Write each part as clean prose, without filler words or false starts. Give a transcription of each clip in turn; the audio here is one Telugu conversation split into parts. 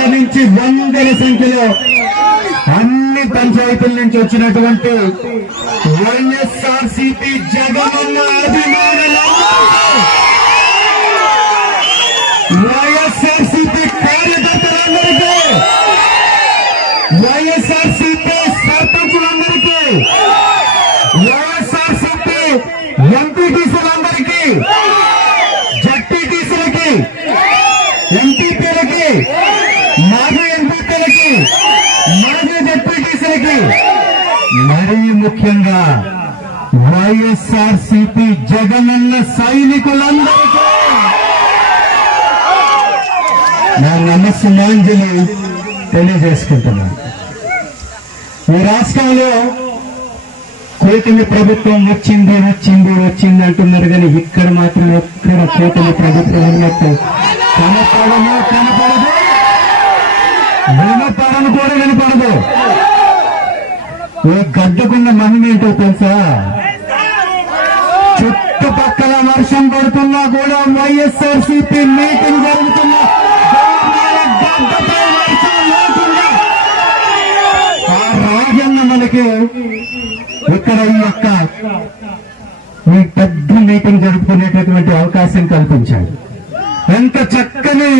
జిల్లాల నుంచి వందల సంఖ్యలో అన్ని పంచాయతీల నుంచి వచ్చినటువంటి వైఎస్ఆర్సీపీ జగనన్న అభిమానులు, వైఎస్ఆర్సీపీ కార్యకర్తలందరికీ, వైఎస్ఆర్సీపీ సర్పంచులందరికీ, వైఎస్ఆర్సీపీ ఎంపీటీసీలందరికీ, జడ్పీటీసీలకి, ఎంపీపీలకి, మాజీ ఎంపీపీలకి, మాజీ జడ్పీటీసీలకి, మరీ ముఖ్యంగా వైఎస్ఆర్సీపీ జగనన్న సైనికులందరికీ నా నమస్సుమాంజలి తెలియజేసుకుంటున్నాను. ఈ రాష్ట్రంలో కూటమి ప్రభుత్వం వచ్చింది వచ్చింది వచ్చింది అంటున్నారు, కానీ ఇక్కడ మాత్రం ఎక్కడ కూటమి ప్రభుత్వం ఉన్నట్టు కనపడను కనపడదు, వినపడను కూడా వినపడదు. ఈ గడ్డకున్న మహిమ ఏంటో తెలుసా? చుట్టుపక్కల వర్షం పడుతున్నా కూడా వైఎస్ఆర్సీపీ మీటింగ్ జరుగుతున్నా ఆ రాజన్న మనకి ఇక్కడ ఈ పెద్ద మీటింగ్ జరుపుకునేటటువంటి అవకాశం కల్పించాడు. ఎంత చక్కని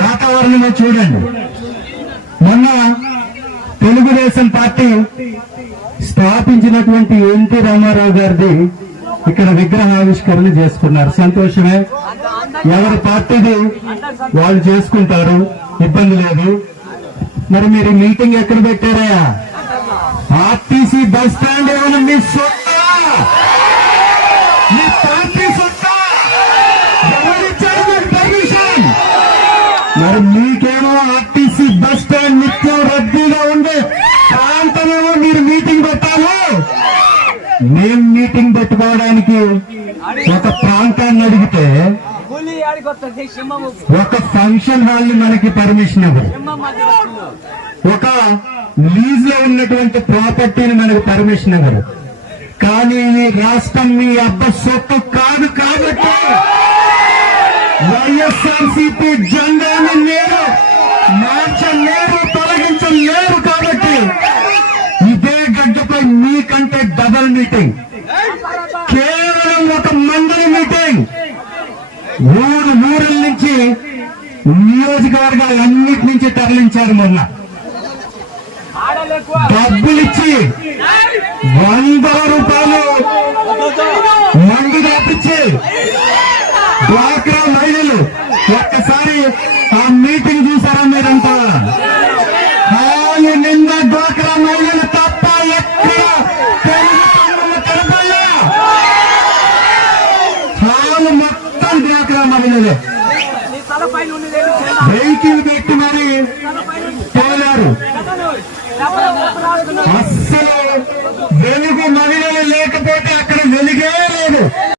వాతావరణమో చూడండి. మొన్న తెలుగుదేశం పార్టీ స్థాపించినటువంటి ఎన్టీ రామారావు గారిది ఇక్కడ విగ్రహావిష్కరణ చేసుకున్నారు. సంతోషమే, ఎవరి పార్టీది వాళ్ళు చేసుకుంటారు, ఇబ్బంది లేదు. మరి మీరు మీటింగ్ ఎక్కడ పెట్టారా? ఆర్టీసీ బస్ స్టాండ్ ఏమైనా మీ సొత్తా? మీ పార్టీ సొత్తా? ఎవరిచ్చారు మీకు పర్మిషన్? మరి మీకేమో ఆర్టీసీ బస్ స్టాండ్ నిత్యం రద్దీగా ఉండే ప్రాంతమేమో మీరు మీటింగ్ పెట్టాలి. మేం మీటింగ్ పెట్టుకోవడానికి ఒక ప్రాంతాన్ని అడిగితే ఒక ఫంక్షన్ హాల్ ని మనకి పర్మిషన్ ఇవ్వరు, ఒక లీజ్ లో ఉన్నటువంటి ప్రాపర్టీని మనకు పర్మిషన్ ఇవ్వరు. కానీ ఈ రాష్ట్రం మీ అబ్బ సొత్తు కాదు కాబట్టి వైఎస్ఆర్సీపీ జెండాని లేరు, మార్చలేరు, తొలగించలేరు. కాబట్టి ఇదే గడ్డపై మీకంటే డబల్ మీటింగ్, కేవలం ఒక మండలి మీటింగ్, ఊరుల నుంచి నియోజకవర్గాలన్నిటి నుంచి తరలించారు. మొన్న డబ్బులిచ్చి 100 రూపాయలు మందు దాపించి డ్వాక్రా మహిళలు, ఒక్కసారి ఆ మీటింగ్ చూసారా మీరంతా? హాలు నిండా డ్వాక్రా మహిళలు తప్ప ఎక్కడ కనపడలే. హాలు మొత్తం డ్వాక్రా మహిళలే. వెహికల్ పెట్టి మరి తోలారు.